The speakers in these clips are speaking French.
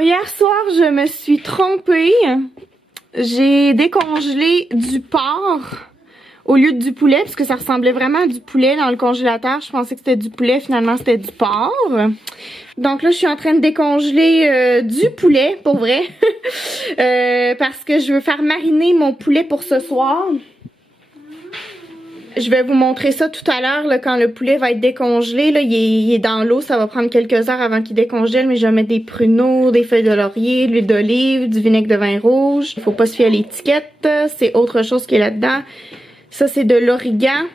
Alors hier soir, je me suis trompée. J'ai décongelé du porc au lieu du poulet, parce que ça ressemblait vraiment à du poulet dans le congélateur. Je pensais que c'était du poulet, finalement c'était du porc. Donc là, je suis en train de décongeler du poulet, pour vrai. Parce que je veux faire mariner mon poulet pour ce soir. Je vais vous montrer ça tout à l'heure quand le poulet va être décongelé. Là, il est dans l'eau, ça va prendre quelques heures avant qu'il décongèle, mais je vais mettre des pruneaux, des feuilles de laurier, de l'huile d'olive, du vinaigre de vin rouge. Il faut pas se fier à l'étiquette, c'est autre chose qui est là-dedans. Ça, c'est de l'origan.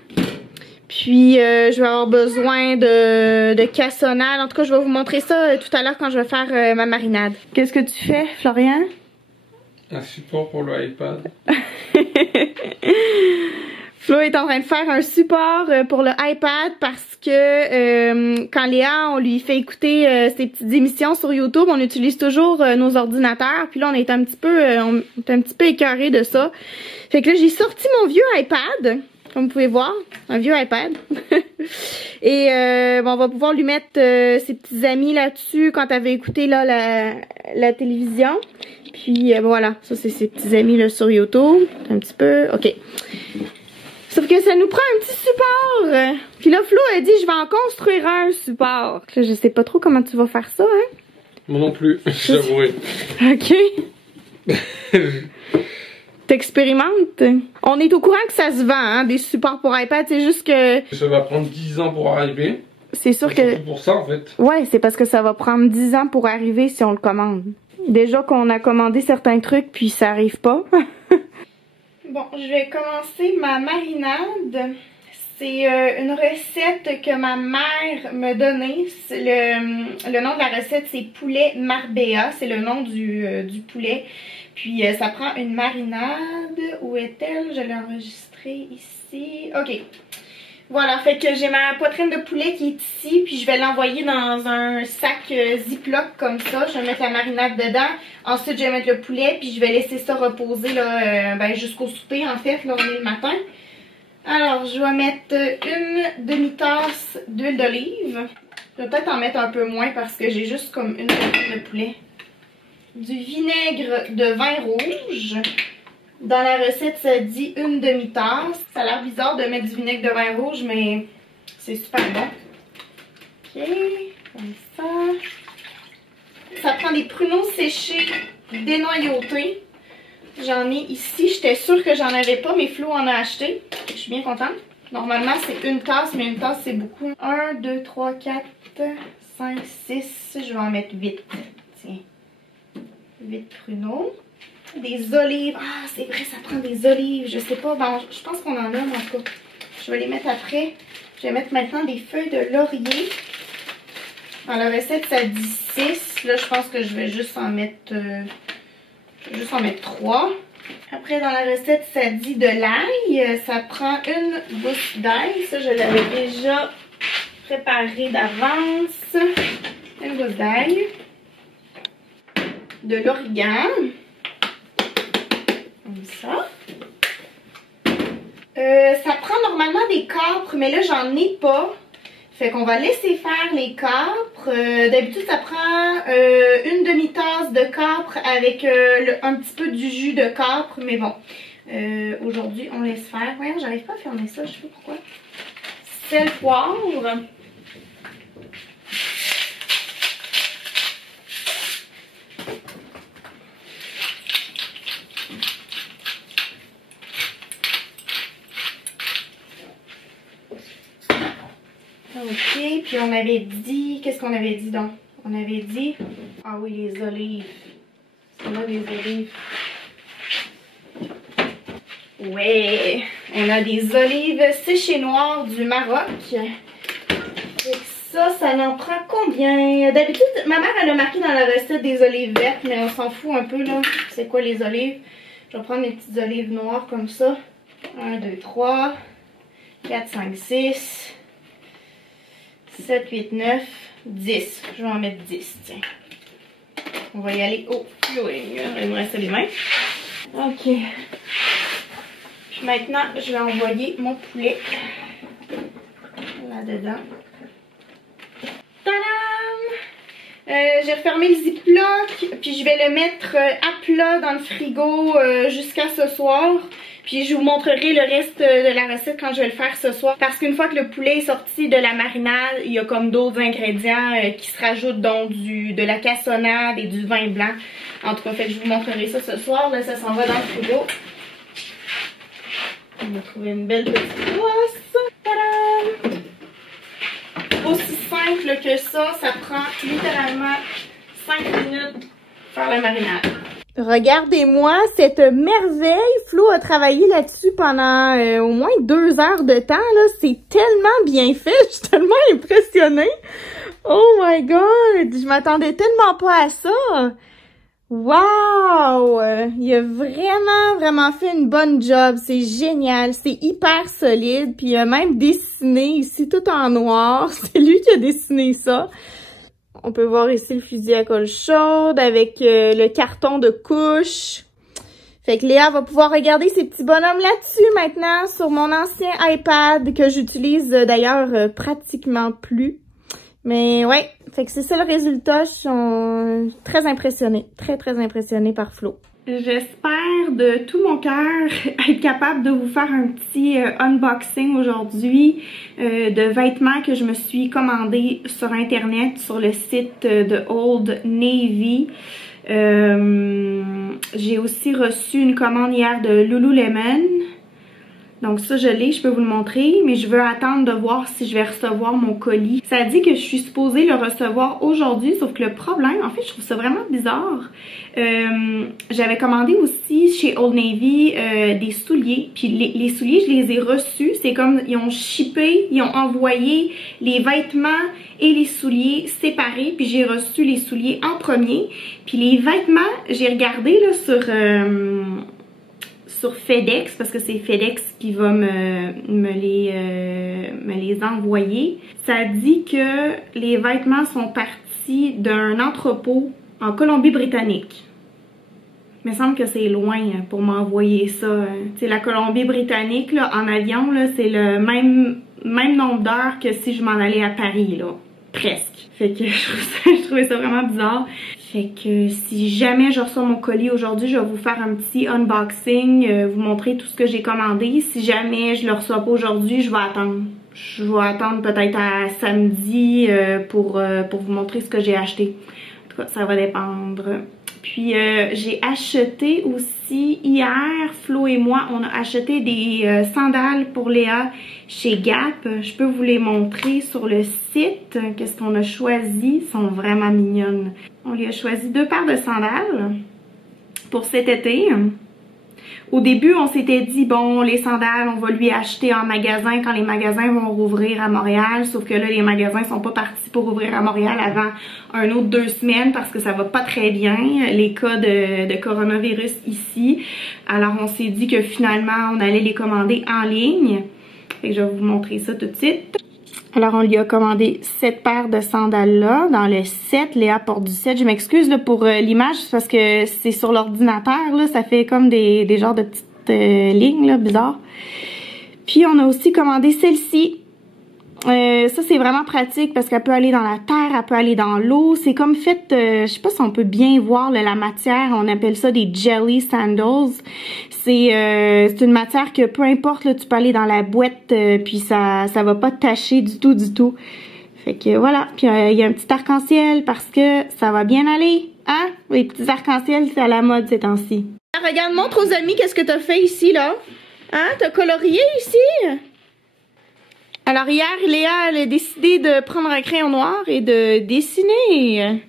Puis, je vais avoir besoin de cassonade. En tout cas, je vais vous montrer ça tout à l'heure quand je vais faire ma marinade. Qu'est-ce que tu fais, Florian? Un support pour le iPad. Flo est en train de faire un support pour le iPad parce que quand Léa, on lui fait écouter ses petites émissions sur YouTube, on utilise toujours nos ordinateurs. Puis là, on est un petit peu écœurés de ça. Fait que là, j'ai sorti mon vieux iPad, comme vous pouvez voir, un vieux iPad. Et bon, on va pouvoir lui mettre ses petits amis là-dessus quand elle avait écouté là, la télévision. Puis voilà, ça c'est ses petits amis là sur YouTube. Un petit peu, ok. Sauf que ça nous prend un petit support. Puis là, Flo a dit, je vais en construire un support. Là, je sais pas trop comment tu vas faire ça, hein? Moi non plus, j'avouerai. Ok. T'expérimentes? On est au courant que ça se vend, hein, des supports pour iPad. C'est juste que... Ça va prendre 10 ans pour arriver. C'est sûr que... C'est pour ça, en fait. Ouais, c'est parce que ça va prendre 10 ans pour arriver si on le commande. Déjà qu'on a commandé certains trucs, puis ça arrive pas. Bon, je vais commencer ma marinade. C'est une recette que ma mère m'a donnée. Le nom de la recette, c'est poulet marbella. C'est le nom du poulet. Puis ça prend une marinade. Où est-elle? Je l'ai enregistrée ici. Ok. Voilà, fait que j'ai ma poitrine de poulet qui est ici, puis je vais l'envoyer dans un sac Ziploc comme ça. Je vais mettre la marinade dedans. Ensuite, je vais mettre le poulet, puis je vais laisser ça reposer là, jusqu'au souper en fait. Là, on est le matin. Alors, je vais mettre une demi-tasse d'huile d'olive. Je vais peut-être en mettre un peu moins parce que j'ai juste comme une poitrine de poulet. Du vinaigre de vin rouge. Dans la recette, ça dit une demi-tasse. Ça a l'air bizarre de mettre du vinaigre de vin rouge, mais c'est super bon. Ok, comme ça. Ça prend des pruneaux séchés dénoyautés. J'en ai ici. J'étais sûre que j'en avais pas, mais Flo en a acheté. Je suis bien contente. Normalement, c'est une tasse, mais une tasse, c'est beaucoup. 1, 2, 3, 4, 5, 6. Je vais en mettre 8. Tiens. 8 pruneaux. Des olives. Ah, c'est vrai, ça prend des olives. Je sais pas. Bon, je pense qu'on en a, en tout cas. Je vais les mettre après. Je vais mettre maintenant des feuilles de laurier. Dans la recette, ça dit 6. Là, je pense que je vais juste en mettre... 3. Après, dans la recette, ça dit de l'ail. Ça prend une gousse d'ail. Ça, je l'avais déjà préparé d'avance. Une gousse d'ail. De l'origan. Comme ça. Ça prend normalement des capres, mais là, j'en ai pas. Fait qu'on va laisser faire les capres. D'habitude, ça prend une demi-tasse de capre avec un petit peu du jus de capre. Mais bon, aujourd'hui, on laisse faire. Voyons, j'arrive pas à fermer ça, je sais pas pourquoi. Sel, poivre. Ok, puis on avait dit... Qu'est-ce qu'on avait dit donc? On avait dit... Ah oui, les olives. C'est là les olives. Ouais! On a des olives séchées noires du Maroc. Et ça en prend combien? D'habitude, ma mère, elle a marqué dans la recette des olives vertes, mais on s'en fout un peu, là. C'est quoi les olives? Je vais prendre mes petites olives noires comme ça. 1, 2, 3, 4, 5, 6... 7, 8, 9, 10. Je vais en mettre 10, tiens. On va y aller au feeling. Il me reste les mains. Ok. Puis maintenant, je vais envoyer mon poulet là-dedans. Tadam! J'ai vais fermer le ziploc, puis je vais le mettre à plat dans le frigo jusqu'à ce soir. Puis je vous montrerai le reste de la recette quand je vais le faire ce soir. Parce qu'une fois que le poulet est sorti de la marinade, il y a comme d'autres ingrédients qui se rajoutent, dont de la cassonade et du vin blanc. En tout cas, fait que je vous montrerai ça ce soir. Là, ça s'en va dans le frigo. On va trouver une belle petite brosse. Tadam! Aussi simple que ça prend littéralement 5 minutes pour faire la marinade. Regardez-moi cette merveille. Flo a travaillé là-dessus pendant au moins 2 heures de temps. Là, c'est tellement bien fait. Je suis tellement impressionnée. Oh my god! Je m'attendais tellement pas à ça. Wow! Il a vraiment fait une bonne job. C'est génial. C'est hyper solide. Puis il a même dessiné ici tout en noir. C'est lui qui a dessiné ça. On peut voir ici le fusil à colle chaude avec le carton de couche. Fait que Léa va pouvoir regarder ces petits bonhommes là-dessus maintenant sur mon ancien iPad que j'utilise d'ailleurs pratiquement plus. Mais ouais, fait que c'est ça le résultat. Je suis très impressionnée, très impressionnée par Flo. J'espère de tout mon cœur être capable de vous faire un petit unboxing aujourd'hui de vêtements que je me suis commandés sur internet sur le site de Old Navy. J'ai aussi reçu une commande hier de Lululemon. Donc ça, je l'ai, je peux vous le montrer, mais je veux attendre de voir si je vais recevoir mon colis. Ça dit que je suis supposée le recevoir aujourd'hui, sauf que le problème, en fait, je trouve ça vraiment bizarre. J'avais commandé aussi chez Old Navy des souliers, puis les souliers, je les ai reçus. C'est comme, ils ont shippé, ils ont envoyé les vêtements et les souliers séparés, puis j'ai reçu les souliers en premier. Puis les vêtements, j'ai regardé là sur FedEx, parce que c'est FedEx qui va me les envoyer. Ça dit que les vêtements sont partis d'un entrepôt en Colombie-Britannique. Il me semble que c'est loin pour m'envoyer ça. Tu sais, la Colombie-Britannique, là, en avion, là, c'est le même nombre d'heures que si je m'en allais à Paris, là. Presque. Fait que je trouvais ça vraiment bizarre. Fait que si jamais je reçois mon colis aujourd'hui, je vais vous faire un petit unboxing, vous montrer tout ce que j'ai commandé. Si jamais je le reçois pas aujourd'hui, je vais attendre. Je vais attendre peut-être à samedi pour vous montrer ce que j'ai acheté. En tout cas, ça va dépendre. Puis j'ai acheté aussi hier, Flo et moi, on a acheté des sandales pour Léa chez Gap. Je peux vous les montrer sur le site. Qu'est-ce qu'on a choisi? Elles sont vraiment mignonnes. On lui a choisi 2 paires de sandales pour cet été. Au début, on s'était dit, bon, les sandales, on va lui acheter en magasin quand les magasins vont rouvrir à Montréal. Sauf que là, les magasins sont pas partis pour ouvrir à Montréal avant un autre 2 semaines parce que ça va pas très bien, les cas de coronavirus ici. Alors, on s'est dit que finalement, on allait les commander en ligne. Fait que je vais vous montrer ça tout de suite. Alors, on lui a commandé cette paire de sandales-là dans le 7. Léa porte du 7. Je m'excuse pour l'image parce que c'est sur l'ordinateur. Là, ça fait comme des genres de petites lignes là, bizarres. Puis, on a aussi commandé celle-ci. Ça, c'est vraiment pratique parce qu'elle peut aller dans la terre, elle peut aller dans l'eau. C'est comme fait, je sais pas si on peut bien voir là, la matière. On appelle ça des jelly sandals. C'est une matière que peu importe, là, tu peux aller dans la boîte puis ça va pas te tacher du tout. Fait que voilà. Puis il y a un petit arc-en-ciel parce que ça va bien aller. Hein? Les petits arcs-en-ciel, c'est à la mode ces temps-ci. Regarde, montre aux amis qu'est-ce que t'as fait ici, là. Hein? T'as colorié ici? Alors hier, Léa elle a décidé de prendre un crayon noir et de dessiner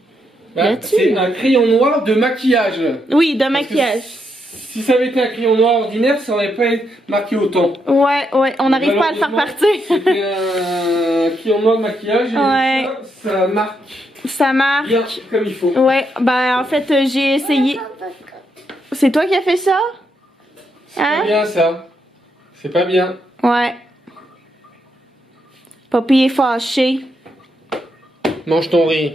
là-dessus. C'est un crayon noir de maquillage. Oui, de maquillage. Si ça avait été un crayon noir ordinaire, ça aurait pas marqué autant. Ouais, on n'arrive pas à le faire partir. C'était un crayon noir de maquillage et ouais. ça marque. Ça marque. Bien, comme il faut. Ouais, ben en fait, j'ai essayé. C'est toi qui as fait ça? C'est pas bien ça. C'est pas bien. Ouais. Papy est fâché. Mange ton riz.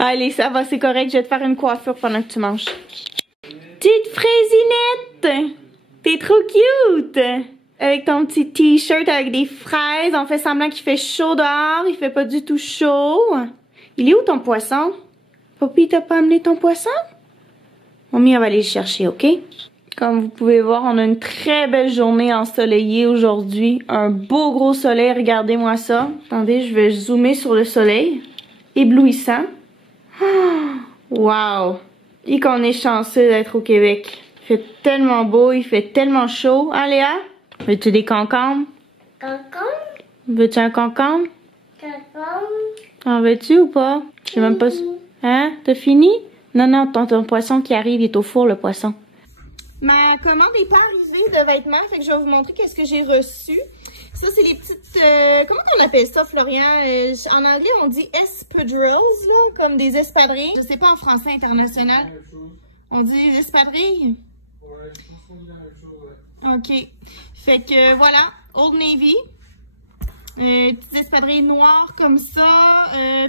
Allez, ça va, c'est correct. Je vais te faire une coiffure pendant que tu manges. Petite fraisinette! T'es trop cute! Avec ton petit t-shirt avec des fraises. On fait semblant qu'il fait chaud dehors. Il fait pas du tout chaud. Il est où ton poisson? Poppy, t'as pas amené ton poisson? Mamie, elle va aller le chercher, OK? Comme vous pouvez voir, on a une très belle journée ensoleillée aujourd'hui. Un beau gros soleil, regardez-moi ça. Attendez, je vais zoomer sur le soleil. Éblouissant. Wow! Et qu'on est chanceux d'être au Québec. Il fait tellement beau, il fait tellement chaud. Hein, Léa? Veux-tu des concombres? Concombre? Veux-tu un concombre? Concombre? En veux-tu ou pas? Je sais même pas. Hein? T'as fini? Non, non, ton poisson qui arrive, il est au four, le poisson. Ma commande n'est pas arrivée de vêtements, fait que je vais vous montrer qu'est-ce que j'ai reçu. Ça, c'est les petites... comment on appelle ça, Florian? En anglais, on dit espadrilles, là, comme des espadrilles. Je sais pas en français international. On dit des espadrilles? Ouais, je pense qu'on dit la même chose, ouais. OK. Fait que, voilà, Old Navy. Petites espadrilles noires comme ça,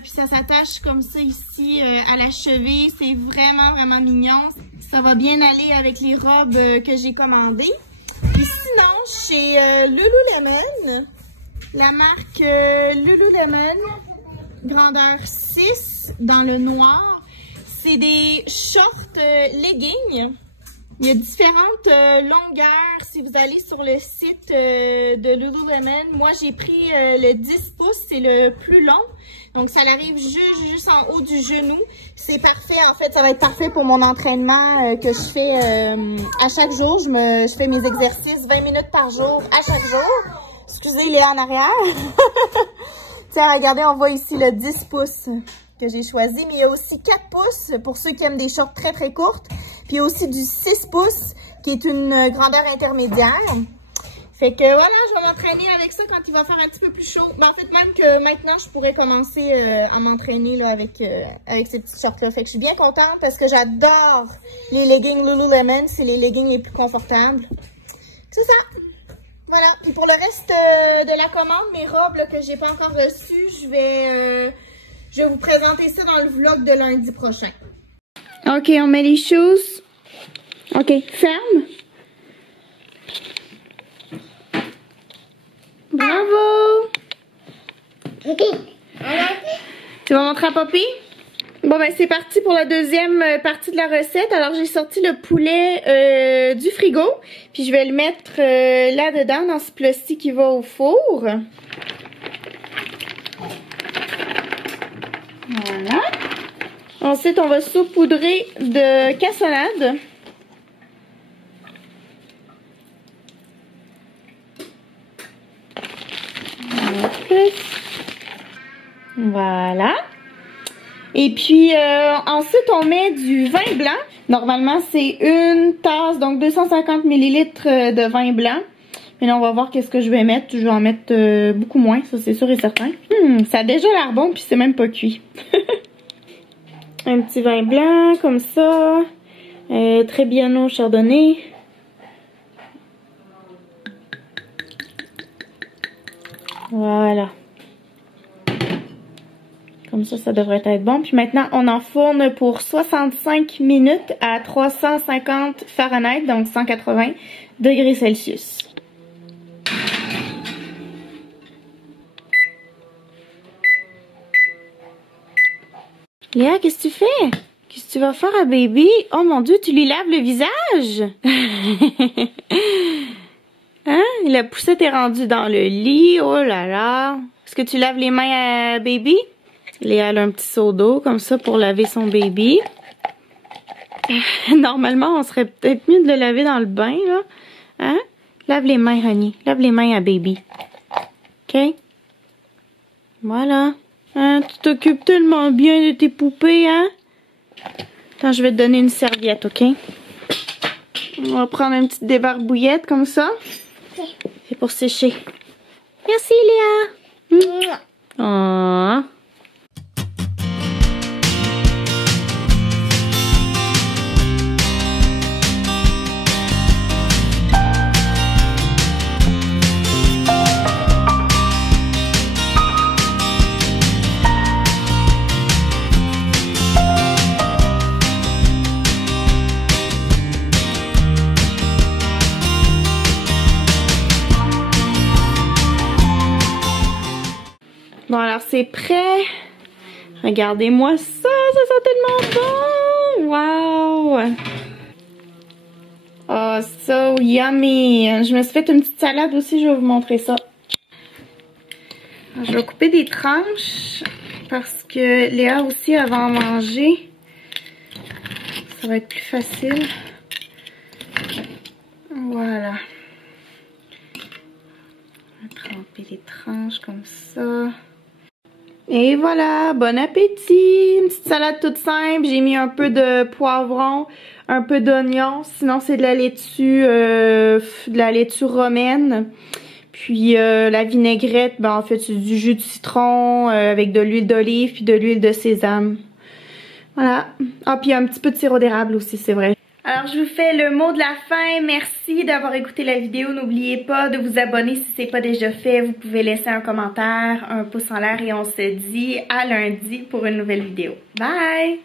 puis ça s'attache comme ça ici à la cheville. C'est vraiment, vraiment mignon. Ça va bien aller avec les robes que j'ai commandées. Puis sinon, chez Lululemon, la marque Lululemon, grandeur 6, dans le noir, c'est des shorts leggings. Il y a différentes longueurs. Si vous allez sur le site de Lululemon, moi j'ai pris le 10 pouces, c'est le plus long. Donc ça arrive juste en haut du genou. C'est parfait, en fait, ça va être parfait pour mon entraînement que je fais à chaque jour. Je fais mes exercices 20 minutes par jour à chaque jour. Excusez, il est en arrière. Tiens, regardez, on voit ici le 10 pouces que j'ai choisi. Mais il y a aussi 4 pouces pour ceux qui aiment des shorts très très courtes. Puis il y a aussi du 6 pouces qui est une grandeur intermédiaire. Fait que voilà, je vais m'entraîner avec ça quand il va faire un petit peu plus chaud. Ben, en fait, même que maintenant, je pourrais commencer à m'entraîner là avec ces petits shorts-là. Fait que je suis bien contente parce que j'adore les leggings Lululemon. C'est les leggings les plus confortables. C'est ça. Voilà. Puis pour le reste de la commande, mes robes là, que j'ai pas encore reçues, je vais vous présenter ça dans le vlog de lundi prochain. OK, on met les choses. OK, ferme. Bravo! Tu vas montrer à Poppy? Bon, ben c'est parti pour la deuxième partie de la recette. Alors, j'ai sorti le poulet du frigo. Puis, je vais le mettre là-dedans, dans ce plat-ci qui va au four. Voilà. Ensuite, on va saupoudrer de cassonade. Voilà. Et puis, ensuite, on met du vin blanc. Normalement, c'est une tasse, donc 250 ml de vin blanc. Mais là, on va voir qu'est-ce que je vais mettre. Je vais en mettre beaucoup moins, ça c'est sûr et certain. Ça a déjà l'air bon, puis c'est même pas cuit. Un petit vin blanc, comme ça. Trebbiano chardonnay. Voilà. Comme ça, ça devrait être bon. Puis maintenant, on enfourne pour 65 minutes à 350 Fahrenheit, donc 180 degrés Celsius. Léa, qu'est-ce que tu fais? Qu'est-ce que tu vas faire à baby? Oh mon Dieu, tu lui laves le visage? Hein? La poussette est rendue dans le lit. Oh là là. Est-ce que tu laves les mains à baby? Léa a un petit seau d'eau comme ça pour laver son baby. Normalement, on serait peut-être mieux de le laver dans le bain, là. Hein? Lave les mains, honey. Lave les mains à baby. OK? Voilà. Hein? Tu t'occupes tellement bien de tes poupées, hein? Attends, je vais te donner une serviette, OK? On va prendre une petite débarbouillette comme ça. C'est pour sécher. Merci, Léa. Oh. Bon, alors c'est prêt. Regardez-moi ça, ça sent tellement bon! Wow! Oh, so yummy! Je me suis fait une petite salade aussi, je vais vous montrer ça. Je vais couper des tranches parce que Léa aussi elle va en manger. Ça va être plus facile. Voilà. On va tremper les tranches comme ça. Et voilà, bon appétit! Une petite salade toute simple. J'ai mis un peu de poivron, un peu d'oignon. Sinon, c'est de la laitue romaine. Puis la vinaigrette, ben en fait, c'est du jus de citron avec de l'huile d'olive puis de l'huile de sésame. Voilà. Ah, puis un petit peu de sirop d'érable aussi, c'est vrai. Alors, je vous fais le mot de la fin. Merci d'avoir écouté la vidéo. N'oubliez pas de vous abonner si ce n'est pas déjà fait. Vous pouvez laisser un commentaire, un pouce en l'air et on se dit à lundi pour une nouvelle vidéo. Bye!